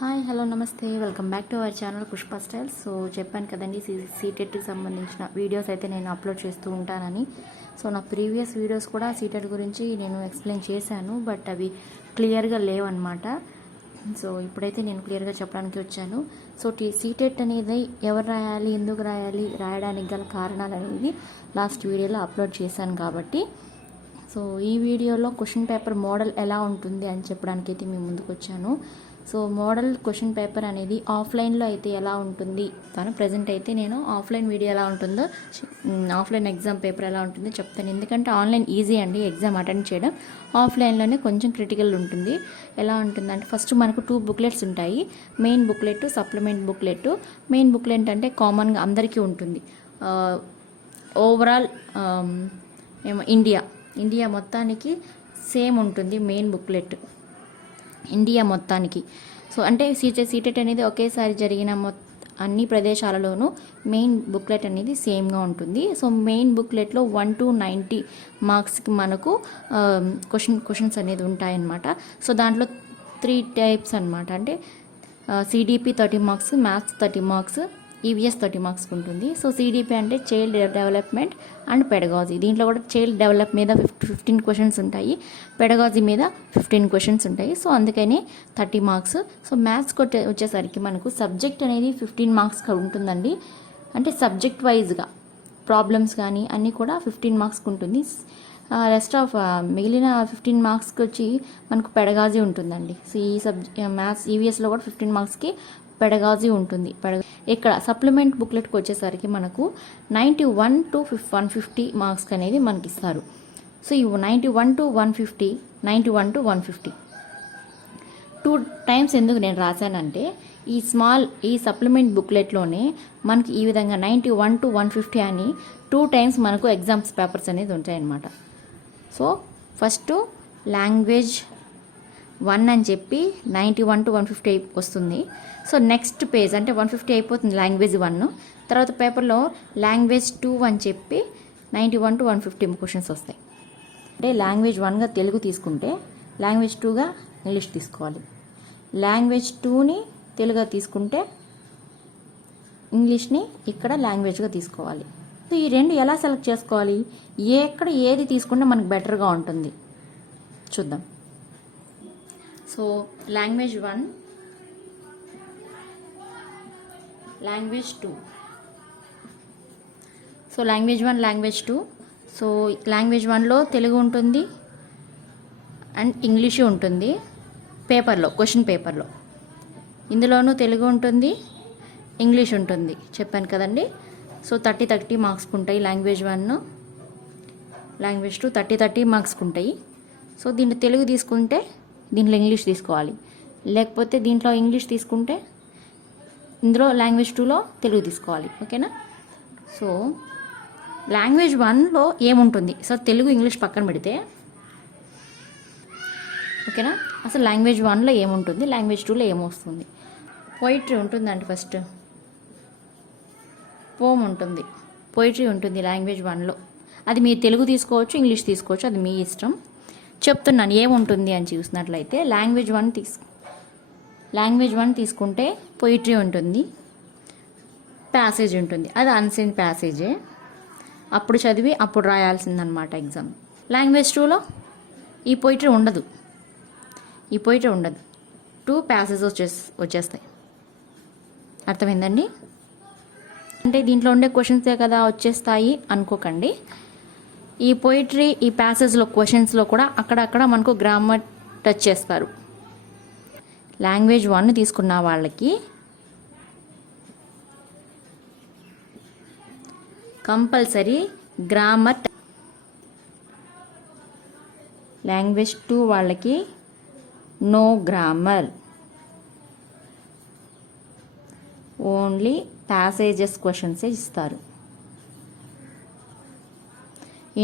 Hi hello నమస్తే welcome back to our channel Pushpa styles. So చెప్పాను కదండి, సీటెట్కి సంబంధించిన వీడియోస్ అయితే నేను అప్లోడ్ చేస్తూ ఉంటానని. సో నా ప్రీవియస్ వీడియోస్ కూడా సీటెట్ గురించి నేను ఎక్స్ప్లెయిన్ చేశాను, బట్ అవి క్లియర్గా లేవన్నమాట. సో ఇప్పుడైతే నేను క్లియర్గా చెప్పడానికి వచ్చాను. సో సీటెట్ అనేది ఎవరు రాయాలి, ఎందుకు రాయాలి, రాయడానికి గల కారణాలు అనేది లాస్ట్ వీడియోలో అప్లోడ్ చేశాను కాబట్టి, సో ఈ వీడియోలో క్వశ్చన్ పేపర్ మోడల్ ఎలా ఉంటుంది అని చెప్పడానికి అయితే మేము ముందుకు వచ్చాను. సో మోడల్ క్వశ్చన్ పేపర్ అనేది ఆఫ్లైన్లో అయితే ఎలా ఉంటుంది, కానీ ప్రజెంట్ అయితే నేను ఆఫ్లైన్ వీడియో ఎలా ఉంటుందో, ఆఫ్లైన్ ఎగ్జామ్ పేపర్ ఎలా ఉంటుందో చెప్తాను. ఎందుకంటే ఆన్లైన్ ఈజీ అండి ఎగ్జామ్ అటెండ్ చేయడం, ఆఫ్లైన్లోనే కొంచెం క్రిటికల్ ఉంటుంది. ఎలా ఉంటుందంటే ఫస్ట్ మనకు 2 బుక్లెట్స్ ఉంటాయి, main booklet, supplement booklet. Main booklet అంటే కామన్గా అందరికీ ఉంటుంది. ఓవరాల్ ఇండియా మొత్తానికి సేమ్ ఉంటుంది మెయిన్ బుక్లెట్, ఇండియా మొత్తానికి. సో అంటే సీటెట్ అనేది ఒకేసారి జరిగిన అన్ని ప్రదేశాలలోనూ మెయిన్ బుక్లెట్ అనేది సేమ్గా ఉంటుంది. సో మెయిన్ బుక్లెట్లో 1 to 90 మార్క్స్కి మనకు క్వశ్చన్స్ అనేది ఉంటాయన్నమాట. సో దాంట్లో 3 టైప్స్ అనమాట. అంటే CDP 30 marks, maths 30 marks, EVS 30 marks ఉంటుంది. సో సిడిపి అంటే చైల్డ్ డెవలప్మెంట్ అండ్ పెడగాజీ. దీంట్లో కూడా చైల్డ్ డెవలప్ మీద 15 క్వశ్చన్స్ ఉంటాయి, పెడగాజీ మీద 15 క్వశ్చన్స్ ఉంటాయి. సో అందుకని 30 మార్క్స్. సో మ్యాథ్స్ వచ్చేసరికి మనకు సబ్జెక్ట్ అనేది 15 మార్క్స్ ఉంటుందండి. అంటే సబ్జెక్ట్ వైజ్గా ప్రాబ్లమ్స్ కానీ అన్నీ కూడా 15 మార్క్స్కి ఉంటుంది. రెస్ట్ ఆఫ్ మిగిలిన 15 మార్క్స్కి వచ్చి మనకు పెడగాజీ ఉంటుందండి. సో ఈ మ్యాథ్స్ ఈవీఎస్లో కూడా 15 మార్క్స్కి పెడగాజీ ఉంటుంది. ఇక్కడ సప్లిమెంట్ బుక్లెట్కి వచ్చేసరికి మనకు 91 to 150 మార్క్స్ అనేది మనకి ఇస్తారు. సో ఈ 91 to 150, 91 to 150 2 టైమ్స్ ఎందుకు నేను రాశానంటే, ఈ సప్లిమెంట్ బుక్లెట్లోనే మనకి ఈ విధంగా 91 to 150 అని 2 టైమ్స్ మనకు ఎగ్జామ్స్ పేపర్స్ అనేది ఉంటాయన్నమాట. సో ఫస్ట్ లాంగ్వేజ్ 1 అని చెప్పి 91 to 150 వస్తుంది. సో నెక్స్ట్ పేజ్ అంటే 150 అయిపోతుంది లాంగ్వేజ్ 1. తర్వాత పేపర్లో లాంగ్వేజ్ 2 అని చెప్పి 91 to 150 క్వశ్చన్స్ వస్తాయి. అంటే లాంగ్వేజ్ 1గా తెలుగు తీసుకుంటే లాంగ్వేజ్ 2గా ఇంగ్లీష్ తీసుకోవాలి. లాంగ్వేజ్ 2ని తెలుగుగా తీసుకుంటే ఇంగ్లీష్ని ఇక్కడ లాంగ్వేజ్గా తీసుకోవాలి. సో ఈ రెండు ఎలా సెలెక్ట్ చేసుకోవాలి, ఎక్కడ ఏది తీసుకుంటే మనకు బెటర్గా ఉంటుంది చూద్దాం. So language 1, language 2. So language 1, language 2. So language 1లో తెలుగు ఉంటుంది అండ్ ఇంగ్లీషు ఉంటుంది పేపర్లో, క్వశ్చన్ పేపర్లో. ఇందులోనూ తెలుగు ఉంటుంది, ఇంగ్లీష్ ఉంటుంది, చెప్పాను కదండి. సో 30 మార్క్స్కి ఉంటాయి లాంగ్వేజ్ 1, లాంగ్వేజ్ 2 30 మార్క్స్కి ఉంటాయి. సో దీంట్లో తెలుగు తీసుకుంటే దీంట్లో ఇంగ్లీష్ తీసుకోవాలి, లేకపోతే దీంట్లో ఇంగ్లీష్ తీసుకుంటే ఇందులో లాంగ్వేజ్ 2లో తెలుగు తీసుకోవాలి. ఓకేనా. సో లాంగ్వేజ్ 1లో ఏముంటుంది, సో తెలుగు ఇంగ్లీష్ పక్కన పెడితే, ఓకేనా, అసలు లాంగ్వేజ్ 1లో ఏముంటుంది, లాంగ్వేజ్ 2లో ఏమొస్తుంది. పోయిటరీ ఉంటుందండి, ఫస్ట్ పోమ్ ఉంటుంది, పోయిటరీ ఉంటుంది లాంగ్వేజ్ 1లో. అది మీరు తెలుగు తీసుకోవచ్చు, ఇంగ్లీష్ తీసుకోవచ్చు, అది మీ ఇష్టం. చెప్తున్నాను ఏముంటుంది అని చూసినట్లయితే, లాంగ్వేజ్ 1 తీసుకుంటే పోయిటరీ ఉంటుంది, ప్యాసేజ్ ఉంటుంది. అది అన్సీన్ ప్యాసేజే, అప్పుడు చదివి అప్పుడు రాయాల్సిందనమాట ఎగ్జామ్. లాంగ్వేజ్ 2లో ఈ పోయిటరీ ఉండదు, 2 ప్యాసేజ్ వచ్చేస్తాయి. అర్థమైందండి. అంటే దీంట్లో ఉండే క్వశ్చన్సే కదా వచ్చేస్తాయి అనుకోకండి. ఈ పోయిటరీ, ఈ ప్యాసేజ్లో క్వశ్చన్స్లో కూడా అక్కడక్కడ మనకు గ్రామర్ టచ్ చేస్తారు. లాంగ్వేజ్ 1 తీసుకున్న వాళ్ళకి కంపల్సరీ గ్రామర్, లాంగ్వేజ్ 2 వాళ్ళకి నో గ్రామర్, ఓన్లీ ప్యాసేజెస్ క్వశ్చన్సే ఇస్తారు.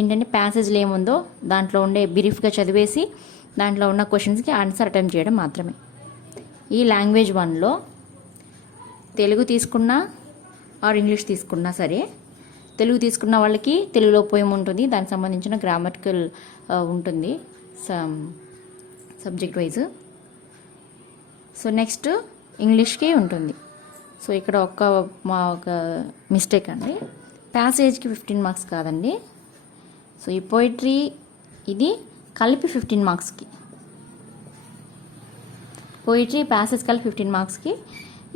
ఏంటంటే ప్యాసేజ్లో ఏముందో దాంట్లో ఉండే బ్రీఫ్గా చదివేసి దాంట్లో ఉన్న క్వశ్చన్స్కి ఆన్సర్ అటెంప్ట్ చేయడం మాత్రమే. ఈ లాంగ్వేజ్ 1లో తెలుగు తీసుకున్నా ఆర్ ఇంగ్లీష్ తీసుకున్నా సరే, తెలుగు తీసుకున్న వాళ్ళకి తెలుగులో పోయం ఉంటుంది, దానికి సంబంధించిన గ్రామటికల్ ఉంటుంది సబ్జెక్ట్ వైజ్. సో నెక్స్ట్ ఇంగ్లీష్కి ఉంటుంది. సో ఇక్కడ ఒక మిస్టేక్ అండి, ప్యాసేజ్కి 15 మార్క్స్ కాదండి. సో ఈ పోయిటరీ ఇది కలిపి 15 మార్క్స్కి, పోయిటరీ ప్యాసేజ్ కలిపి 15 మార్క్స్కి,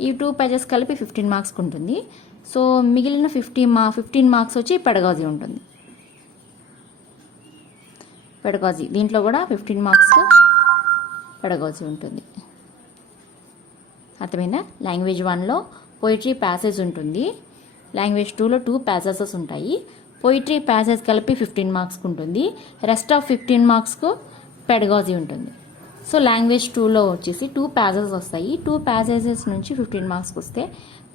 ఈ 2 పేజెస్ కలిపి 15 మార్క్స్కి ఉంటుంది. సో మిగిలిన 15 మార్క్స్ వచ్చి పెడగాజీ ఉంటుంది. పెడగాజీ దీంట్లో కూడా 15 మార్క్స్ పెడగాజీ ఉంటుంది. అర్థమైందా? లాంగ్వేజ్ 1లో పోయిటరీ ప్యాసేజ్ ఉంటుంది, లాంగ్వేజ్ 2లో 2 ప్యాసేజెస్ ఉంటాయి. పోయిటరీ ప్యాసేజ్ కలిపి 15 మార్క్స్కి ఉంటుంది, రెస్ట్ ఆఫ్ 15 మార్క్స్కు పెడగాజీ ఉంటుంది. సో లాంగ్వేజ్ 2లో వచ్చేసి 2 ప్యాసేజెస్ వస్తాయి. 2 ప్యాసేజెస్ నుంచి 15 మార్క్స్కి వస్తే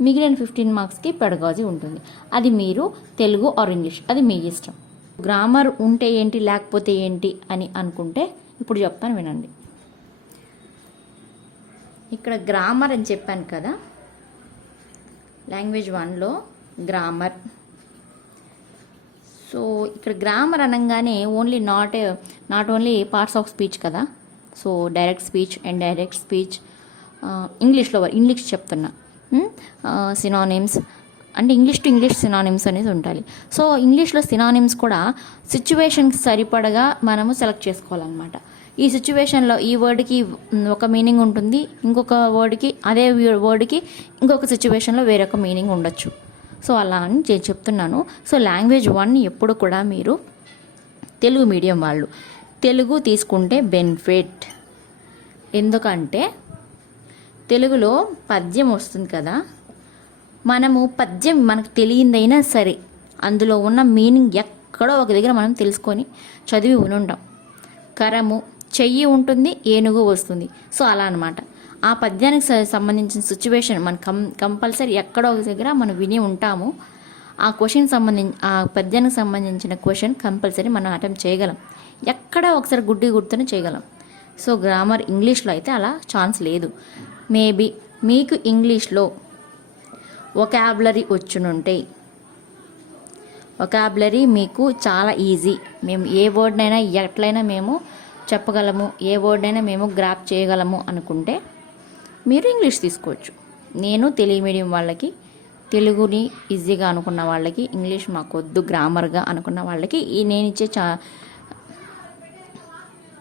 మిగిలిన 15 మార్క్స్కి పెడగాజీ ఉంటుంది. అది మీరు తెలుగు ఆర్ ఇంగ్లీష్, అది మీ ఇష్టం. గ్రామర్ ఉంటే ఏంటి లేకపోతే ఏంటి అని అనుకుంటే ఇప్పుడు చెప్తాను వినండి. ఇక్కడ గ్రామర్ అని చెప్పాను కదా, లాంగ్వేజ్ 1లో గ్రామర్. సో ఇక్కడ గ్రామర్ అనగానే not only parts of speech కదా. So direct speech, indirect speech, English చెప్తున్నా, సినానిమ్స్ అంటే ఇంగ్లీష్ టు ఇంగ్లీష్ సినానిమ్స్ అనేది ఉండాలి. సో ఇంగ్లీష్లో సినానిమ్స్ కూడా సిచ్యువేషన్కి సరిపడగా మనము సెలెక్ట్ చేసుకోవాలన్నమాట. ఈ సిచ్యువేషన్లో ఈ వర్డ్కి ఒక మీనింగ్ ఉంటుంది, ఇంకొక వర్డ్కి అదే వర్డ్కి ఇంకొక సిచ్యువేషన్లో వేరొక మీనింగ్ ఉండొచ్చు. సో అలా అని చెప్తున్నాను. సో లాంగ్వేజ్ 1 ఎప్పుడు కూడా మీరు తెలుగు మీడియం వాళ్ళు తెలుగు తీసుకుంటే బెనిఫిట్. ఎందుకంటే తెలుగులో పద్యం వస్తుంది కదా, మనము పద్యం మనకు తెలియందైనా సరే అందులో ఉన్న మీనింగ్ ఎక్కడో ఒక దగ్గర మనం తెలుసుకొని చదివి ఉంటాం. కరము, చెయ్యి ఉంటుంది, ఏనుగు వస్తుంది. సో అలా అనమాట. ఆ పద్యానికి సంబంధించిన సిచ్యువేషన్ మనం కంపల్సరీ ఎక్కడో ఒక దగ్గర మనం విని ఉంటాము. ఆ పద్యానికి సంబంధించిన క్వశ్చన్ కంపల్సరీ మనం అటెంప్ట్ చేయగలం, ఎక్కడ ఒకసారి గుర్తునే చేయగలం. సో గ్రామర్ ఇంగ్లీష్లో అయితే అలా ఛాన్స్ లేదు. మేబీ మీకు ఇంగ్లీష్లో వొకాబులరీ వచ్చునుంటే, వొకాబులరీ మీకు చాలా ఈజీ, మేము ఏ వర్డ్నైనా ఎట్లయినా మేము చెప్పగలము, ఏ వర్డ్నైనా మేము గ్రాప్ చేయగలము అనుకుంటే మీరు ఇంగ్లీష్ తీసుకోవచ్చు. నేను తెలుగు మీడియం వాళ్ళకి, తెలుగుని ఈజీగా అనుకున్న వాళ్ళకి, ఇంగ్లీష్ మాకొద్దు గ్రామర్గా అనుకున్న వాళ్ళకి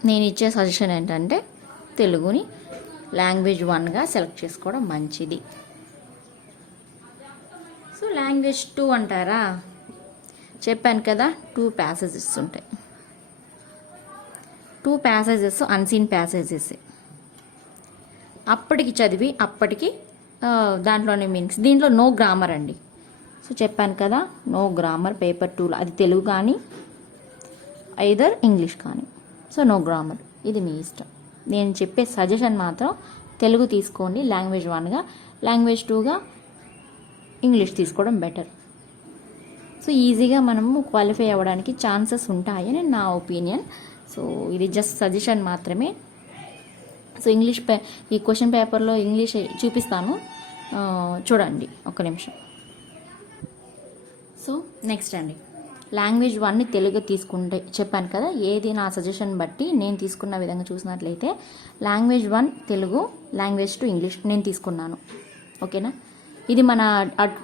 నేను ఇచ్చే సజెషన్ ఏంటంటే తెలుగుని లాంగ్వేజ్ 1గా సెలెక్ట్ చేసుకోవడం మంచిది. సో లాంగ్వేజ్ 2 అంటారా, చెప్పాను కదా 2 ప్యాసేజెస్ ఉంటాయి. 2 ప్యాసేజెస్ అన్సీన్ ప్యాసేజెస్. అప్పటికి చదివి అప్పటికి దాంట్లోనే మీనింగ్స్. దీంట్లో నో గ్రామర్ అండి. సో చెప్పాను కదా నో గ్రామర్ పేపర్ 2లో, అది తెలుగు కానీ ఐదర్ ఇంగ్లీష్ కానీ. సో నో గ్రామర్, ఇది మీ ఇష్టం. నేను చెప్పే సజెషన్ మాత్రం తెలుగు తీసుకోండి లాంగ్వేజ్ 1గా, లాంగ్వేజ్ 2గా ఇంగ్లీష్ తీసుకోవడం బెటర్. సో ఈజీగా మనము క్వాలిఫై అవ్వడానికి ఛాన్సెస్ ఉంటాయని నా ఒపీనియన్. సో ఇది జస్ట్ సజెషన్ మాత్రమే. సో ఈ క్వశ్చన్ పేపర్లో ఇంగ్లీష్ చూపిస్తాను, చూడండి ఒక్క నిమిషం. సో నెక్స్ట్ అండి, లాంగ్వేజ్ 1ని తెలుగు తీసుకుంటే చెప్పాను కదా, ఏది నా సజెషన్ బట్టి నేను తీసుకున్న విధంగా చూసినట్లయితే లాంగ్వేజ్ 1 తెలుగు, లాంగ్వేజ్ 2 ఇంగ్లీష్ నేను తీసుకున్నాను. ఓకేనా? ఇది మన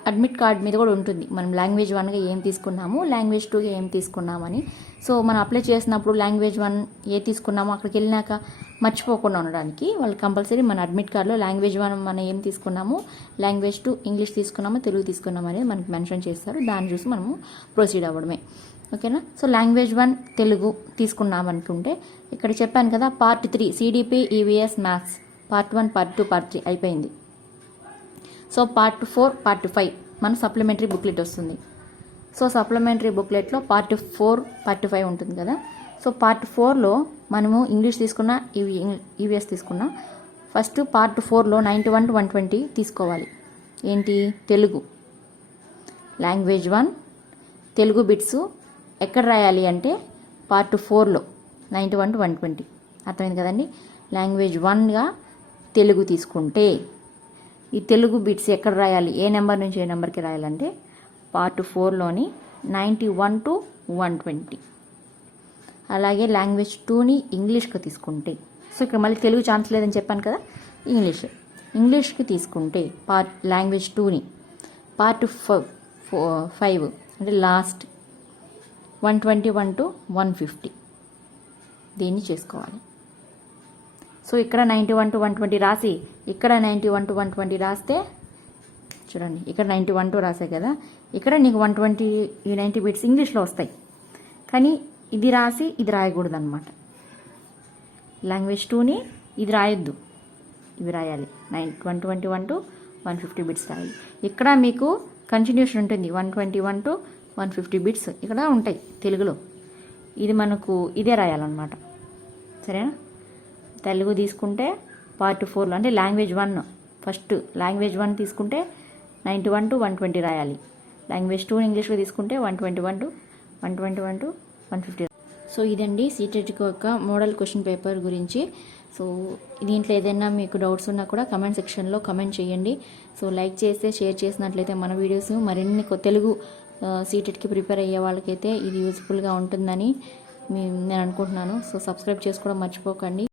అడ్మిట్ కార్డ్ మీద కూడా ఉంటుంది, మనం లాంగ్వేజ్ 1గా ఏం తీసుకున్నాము, లాంగ్వేజ్ 2గా ఏం తీసుకున్నామని. సో మనం అప్లై చేసినప్పుడు లాంగ్వేజ్ 1 ఏ తీసుకున్నామో అక్కడికి వెళ్ళినాక మర్చిపోకుండా ఉండడానికి వాళ్ళు కంపల్సరీ మన అడ్మిట్ కార్డులో లాంగ్వేజ్ 1 మనం ఏం తీసుకున్నాము, లాంగ్వేజ్ 2 ఇంగ్లీష్ తీసుకున్నామో తెలుగు తీసుకున్నాము అనేది మనకి మెన్షన్ చేస్తారు. దాన్ని చూసి మనము ప్రొసీడ్ అవ్వడమే. ఓకేనా? సో లాంగ్వేజ్ 1 తెలుగు తీసుకున్నామనుకుంటే ఇక్కడ చెప్పాను కదా part 3 CDP EVS maths part 1 part 2 part 3 అయిపోయింది. సో పార్ట్ 4 పార్ట్ 5 మన సప్లిమెంటరీ బుక్లెట్ వస్తుంది. సో సప్లిమెంటరీ బుక్లెట్లో పార్ట్ 4 పార్ట్ 5 ఉంటుంది కదా. సో పార్ట్ 4లో మనము ఇంగ్లీష్ తీసుకున్న ఈవీఎస్ తీసుకున్నా, ఫస్ట్ పార్ట్ 4లో 91 to 120 తీసుకోవాలి. ఏంటి? తెలుగు లాంగ్వేజ్ 1 తెలుగు బిట్స్ ఎక్కడ రాయాలి అంటే పార్ట్ 4లో 91 to 120. అర్థమైంది కదండి? లాంగ్వేజ్ 1గా తెలుగు తీసుకుంటే ఈ తెలుగు బిట్స్ ఎక్కడ రాయాలి, ఏ నెంబర్ నుంచి ఏ నెంబర్కి రాయాలంటే పార్ట్ 4లోని 91 to 120. అలాగే లాంగ్వేజ్ 2ని ఇంగ్లీష్గా తీసుకుంటే, సో ఇక్కడ మళ్ళీ తెలుగు ఛాన్స్ లేదని చెప్పాను కదా, ఇంగ్లీష్ ఇంగ్లీష్కి తీసుకుంటే లాంగ్వేజ్ 2ని పార్ట్ 5 అంటే లాస్ట్ 121 to 150 దీన్ని చేసుకోవాలి. సో ఇక్కడ 91 to 120 రాసి ఇక్కడ 91 to 120 రాస్తే చూడండి, ఇక్కడ 91 to రాసే కదా, ఇక్కడ నీకు 120 ఈ 90 బిట్స్ ఇంగ్లీష్లో వస్తాయి. కానీ ఇది రాసి ఇది రాయకూడదు అనమాట. లాంగ్వేజ్ 2ని ఇది రాయొద్దు, ఇవి రాయాలి. 121 to 150 బిట్స్ రాయాలి. ఇక్కడ మీకు కంటిన్యూషన్ ఉంటుంది, 121 to 150 బిట్స్ ఇక్కడ ఉంటాయి తెలుగులో. ఇది మనకు ఇదే రాయాలన్నమాట. సరేనా? తెలుగు తీసుకుంటే పార్ట్ 4 అంటే లాంగ్వేజ్ 1 ఫస్ట్ లాంగ్వేజ్ 1 తీసుకుంటే 91 to 120 రాయాలి. లాంగ్వేజ్ 2 ఇంగ్లీష్లో తీసుకుంటే 121 to 150. సో ఇదండి సీటెట్ యొక్క మోడల్ క్వశ్చన్ పేపర్ గురించి. సో దీంట్లో ఏదైనా మీకు డౌట్స్ ఉన్నా కూడా కమెంట్ సెక్షన్లో కమెంట్ చేయండి. సో లైక్ చేస్తే షేర్ చేసినట్లయితే మన వీడియోస్ మరిన్ని తెలుగు సీటెట్కి ప్రిపేర్ అయ్యే వాళ్ళకైతే ఇది యూజ్ఫుల్గా ఉంటుందని నేను అనుకుంటున్నాను. సో సబ్స్క్రైబ్ చేసుకోవడం మర్చిపోకండి.